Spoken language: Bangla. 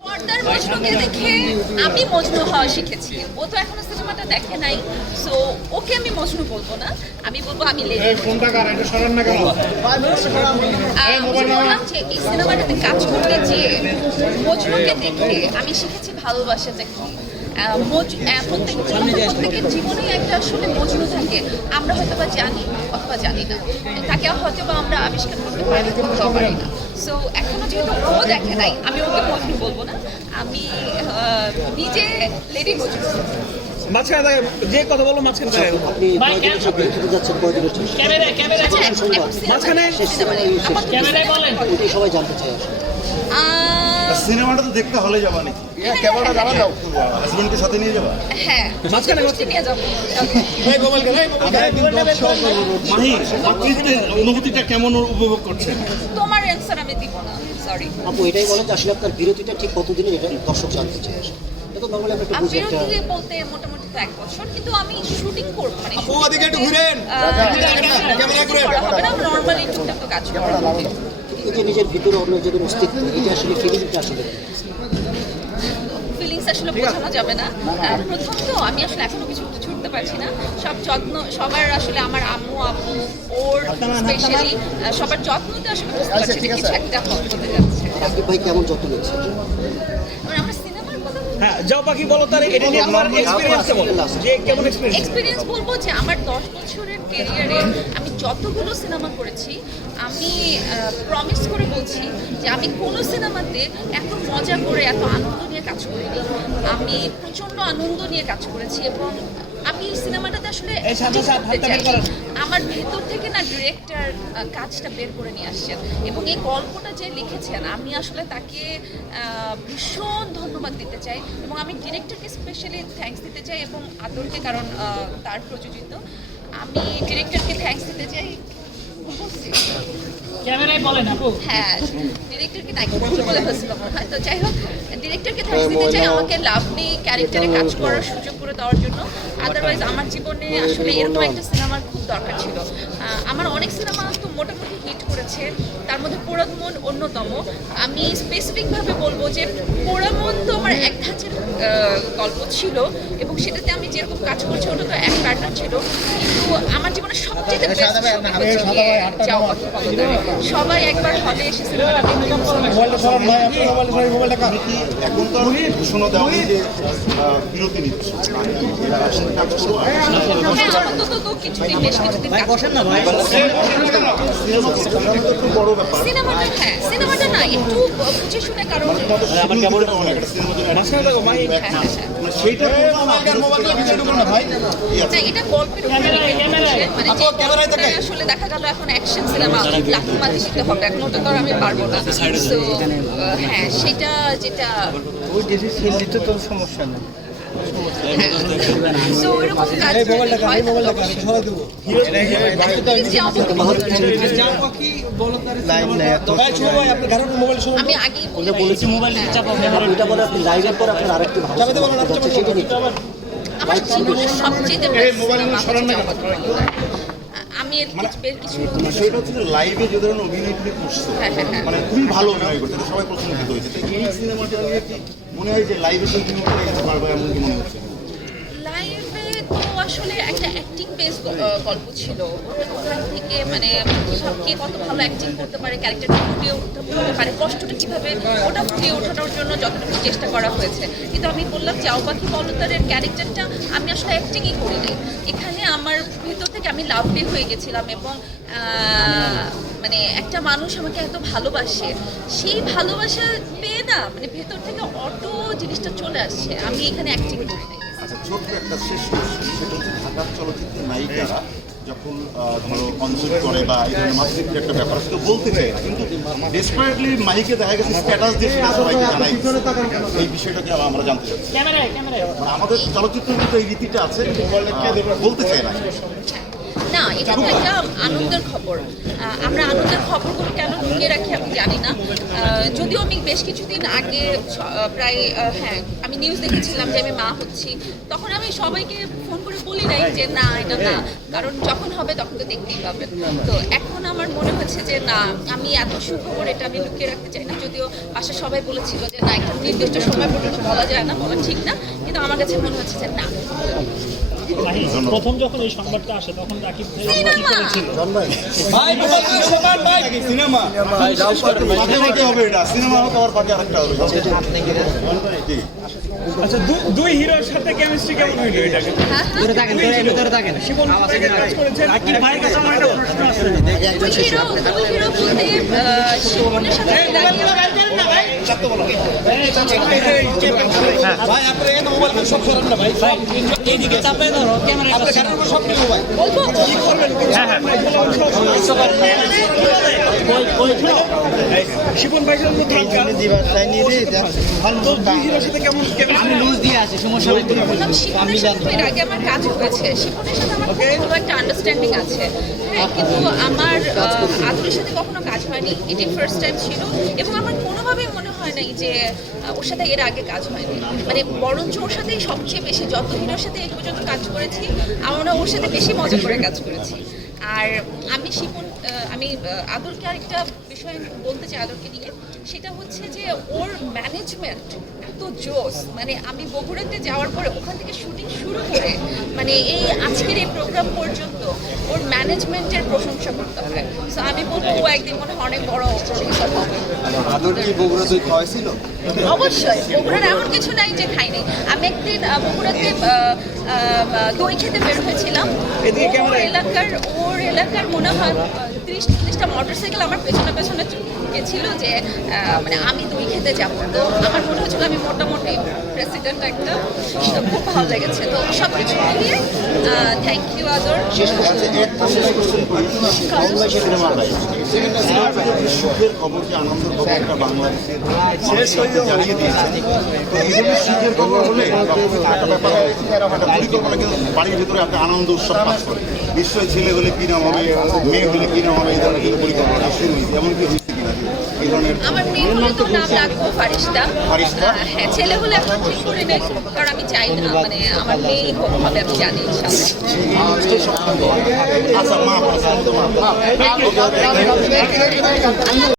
পর্দার মজনুকে দেখে আমি মজনু হওয়া শিখেছি। ও তো এখনও সিনেমাটা দেখে নাই সো ওকে আমি মজনু বলব না আমি বলব আমি এই সিনেমাটাতে কাজ করতে যে মজনুকে দেখে আমি শিখেছি ভালোবাসাটা কি প্রত্যেক প্রত্যেকের জীবনেই একটা আসলে মজনু থাকে। আমরা হয়তো বা জানি অথবা জানি না। তাকে হয়তো বা আমরা আবিষ্কার করতে পারি করতেও পারি না। সো এখনও যেহেতু ও দেখে নাই আমি ওকে মজনু বলব না। আমি আহ, নিজে লেডি মজনু মাঝখানে যে কথা বলো মাঝখানে। সবাই জানতে চাই সিনেমাটা তো দেখতে হলে যাবা নাকি? ক্যামেরাটা দাঁড়া দাও। হাজবেন্ডকে সাথে নিয়ে যাবা? হ্যাঁ মাঝখানে- নিয়ে যাব। মাহি মাতৃত্বের অনুভূতিটা কেমন উপভোগ করছেন? তোমার অ্যান্সার আমি দিব না সরি আপু এটাই যে আসলে আপনার বিরতিটা ঠিক কতদিনের এটা দর্শক জানতে চাই এটা তো নর্মালি আমরা একটু বুঝি একটা বলতে মোটামুটি তো এক বছর কিন্তু আমি শুটিং করব মানে আপু, ওদিকে একটু ঘুরেন। ক্যামেরা ঘুরেন। নর্মালি টুকটাক কাজ করব নিজের ভিতরে অন্য নিজেদের অস্তিত্ব এটা আসলে ফিলিংটা আসলে আসলে বোঝানো যাবে না। প্রথম তো আমি আসলে এখনও কিছু ছুটতে পারছি না। সব যত্ন সবার আসলে আমার আম্মু আব্বু ওর স্পেশালি সবার যত্নতে আসলে বুঝতে পারছি যে কিছু একটা হতে যাচ্ছে। ভাই কেমন যত্ন নিচ্ছে মানে আমরা সিনেমার কথা বলছি। হ্যাঁ যাও পাখি বলো তার এটা নিয়ে আমার এক্সপিরিয়েন্সটা বলো যে কেমন এক্সপেরিয়েন্স এক্সপিরিয়েন্স বলব যে আমার দশ বছরের কেরিয়ারে আমি যতগুলো সিনেমা করেছি আমি প্রমিস করে বলছি যে আমি কোনো সিনেমাতে এত মজা করে এত আনন্দ নিয়ে কাজ করিনি। আমি প্রচণ্ড আনন্দ নিয়ে কাজ করেছি এবং আমি সিনেমাটাতে আসলে। আমার ভেতর থেকে না ডিরেক্টর কাজটা বের করে নিয়ে আসছেন। এবং এই গল্পটা যে লিখেছেন আমি আসলে তাকে ভীষণ ধন্যবাদ দিতে চাই। এবং আমি ডিরেক্টরকে স্পেশালি থ্যাঙ্কস দিতে চাই এবং আদরকে কারণ তার প্রযোজিত। আমি ডিরেক্টরকে থ্যাঙ্কস দিতে চাই? ক্যামেরায় বলেন আপু। হ্যাঁ ডিরেক্টরকে ভুল বলে ফেলছিলাম মনে হয়। তো যাই হোক ডিরেক্টরকে থ্যাঙ্কস দিতে চাই আমাকে লাভলি ক্যারেক্টারে কাজ করার সুযোগ করে দেওয়ার জন্য। আদারওয়াইজ আমার জীবনে আসলে এরকম একটা সিনেমার খুব দরকার ছিল। আমার অনেক সিনেমা তো মোটামুটি হিট করেছে। তার মধ্যে পোড়ামন অন্যতম। আমি স্পেসিফিকভাবে বলব যে পোড়ামন তো আমার এক ধাঁচের গল্প ছিল এবং সেটাতে আমি যেরকম কাজ করছি ওটা তো এক প্যাটার্ন ছিল। কিন্তু আমার জীবনে সবচেয়ে বেস্ট ছবি সবাই একবার হলে এসে সিনেমাটা এখন তো ঘোষণা দেওয়া যে বিরতি নিচ্ছে। হ্যাঁ বেশ কিছুদিন একটু বড় ব্যাপার। হ্যাঁ সিনেমাটা না একটু বুঝে শুনে কারণ আমার কেমন হ্যাঁ, হ্যাঁ, হ্যাঁ। মানে সেইটা না মোবাইলটা ভিডিও করব না ভাই না এটা গল্পের। মানে আসলে দেখা গেল এখন অ্যাকশন সিনেমা লাঠি মাটি দিতে হবে। এখন ওটা তো আমি পারব না। হ্যাঁ সেটা যেটা ওই তো সমস্যা নেই। সো কাজ হয় মোবাইল আমি আগেই বলেছি মোবাইল ওইটা বলে আপনি লাইভের পর আপনার আরেকটি ভালো সেটা নিয়ে আমার জীবনের সবচেয়ে আমি এর কিছু বের কিছু সেটা হচ্ছে যে লাইভে যে ধরনের অভিনয় তুমি করছ হ্যাঁ, হ্যাঁ, হ্যাঁ। মানে খুবই ভালো অভিনয় করছে সবাই প্রশংসিত হয়েছে এই সিনেমাটা নিয়ে কি মনে হয় যে লাইভে তুমি মনে যেতে পারবে এমন কি মনে হচ্ছে? লাইভে তো আসলে একটা বেস গল্প ছিল। ওটা থেকে মানে সব কে কত ভালো অ্যাক্টিং করতে পারে ক্যারেক্টারটা ফুটিয়ে উঠতে পারে, কষ্টটা কীভাবে ওটা ফুটিয়ে ওঠানোর জন্য যতটুকু চেষ্টা করা হয়েছে। কিন্তু আমি বললাম চাও পাখি বলতারের ক্যারেক্টারটা আমি আসলে অ্যাক্টিংই করি নাই এখানে আমার ভিতর থেকে আমি লাভলি হয়ে গেছিলাম এবং মানে একটা মানুষ আমাকে এত ভালোবাসে, সেই ভালোবাসা পেয়ে না মানে ভেতর থেকে অটো জিনিসটা চলে আসছে। আমি এখানে অ্যাক্টিং করি নাই ছোট্ট একটা শেষ প্রশ্ন সেটা হচ্ছে ঢাকার চলচ্চিত্রের নায়িকারা যখন ধরো কনসার্ট করে বা এই ধরনের মাতৃত্বের একটা ব্যাপার সে তো বলতে চাই না। কিন্তু ডেসপারেটলি মাইকে দেখা গেছে স্ট্যাটাস দিয়ে সেটা সবাইকে জানাই। এই বিষয়টাকে আমরা জানতে চাচ্ছি। ক্যামেরায় মানে আমাদের চলচ্চিত্রের কিন্তু এই রীতিটা আছে বলতে চাই না। না, এটা তো একটা আনন্দের খবর। আমরা আনন্দের খবরগুলো কেন লুকিয়ে রাখি আমি জানি না। যদিও আমি বেশ কিছুদিন আগে প্রায় হ্যাঁ আমি নিউজ দেখেছিলাম যে আমি মা হচ্ছি। তখন আমি সবাইকে ফোন করে বলি নাই যে, না, এটা না। কারণ যখন হবে তখন তো দেখতেই পাবেন তো এখন আমার মনে হচ্ছে যে, না, আমি এত সুখবর এটা আমি লুকিয়ে রাখতে চাই না। যদিও পাশে সবাই বলেছিল যে, না, একটা নির্দিষ্ট সময় পর্যন্ত বলা যায় না, বলা ঠিক না। কিন্তু আমার কাছে মনে হচ্ছে যে, না। প্রথম যখন এই সংবাদটা আসে তখন রাকিব ভাই কি করেছিল? ভাই। মোবাইল নিয়ে সমান ভাই। সিনেমা। মাঝে মাঝে হবে এটা। সিনেমা হোক আবার বাকি আরেকটা হবে। আচ্ছা দুই হিরোর সাথে কেমিস্ট্রি কেমন হইল শিবন কাজ রাকিব ভাইয়ের কাছে আমার একটা প্রশ্ন আছে। ভাই আপনি এই মোবাইল সব সরান ভাই। এইদিকে চাপে ধরো ক্যামেরা আপনি গাড়ির সাথে তো এর আগে আমার কাজ হয়েছে। শিবনের সাথে আমার ভালো একটা আন্ডারস্ট্যান্ডিং আছে। হ্যাঁ কিন্তু আমার আহ, সাথে কখনো কাজ হয়নি। এটি ফার্স্ট টাইম ছিল। এবং আমার কোনোভাবেই মনে হয় নাই যে ওর সাথে এর আগে কাজ হয়নি। মানে বরঞ্চ ওর সাথেই সবচেয়ে বেশি যত হিরোর সাথে এই পর্যন্ত কাজ করেছি আমরা ওর সাথে বেশি মজা করে কাজ করেছি। আর আমি শিপন আমি আহ, আদরকে আরেকটা বিষয় বলতে চাই আদরকে নিয়ে। সেটা হচ্ছে যে ওর ম্যানেজমেন্ট এত জোস মানে আমি বগুড়াতে যাওয়ার পরে ওখান থেকে শুটিং শুরু করে মানে এই আজকের এই প্রোগ্রাম পর্যন্ত ওর ম্যানেজমেন্টের প্রশংসা করতে হয় So আমি বলব ও একদিন মনে হয় অনেক বড় প্রডিউসার হবে। আদর কি বগুড়া দই খাওয়াইছিল অবশ্যই বগুড়ার এমন কিছু নাই যে খাইনি আমি একদিন বগুড়াতে আহ, আহ, দই খেতে বের হয়েছিলাম। ওর এলাকার ওর এলাকার মনে হয় ত্রিশ চল্লিশটা মোটরসাইকেল আমার পেছনে পেছনে গেছিল যে মানে আমি দই খেতে যাব। তো আমার মনে হচ্ছিল আমি মোটামুটি প্রেসিডেন্ট একটা। খুব ভালো লেগেছে। তো সব কিছু মিলিয়ে থ্যাংক ইউ আদর। সুখের খবর যে আনন্দের খবর একটা বাংলাদেশের শেষ হয়ে জানিয়ে দিয়েছে। তো এই সুখের খবর হলে একটা ব্যাপার একটা পরিকল্পনা কিন্তু বাড়ির ভিতরে একটা আনন্দ উৎসব কাজ করে। নিশ্চয়ই ছেলে হলে কি নাম হবে মেয়ে হলে কি নাম হবে এই ধরনের কিন্তু পরিকল্পনা শুরু হয়েছে এমন কি হয়েছে কিনা? এই ধরনের আমার মেয়ে হলে তো নাম রাখব ফারিস্তা। ফারিস্তা? হ্যাঁ ছেলে হলে এখন ঠিক করে নেই কারণ আমি চাই না মানে আমার মেয়েই হোক হবে আমি জানি ইনশাআল্লাহ। আচ্ছা মা মা।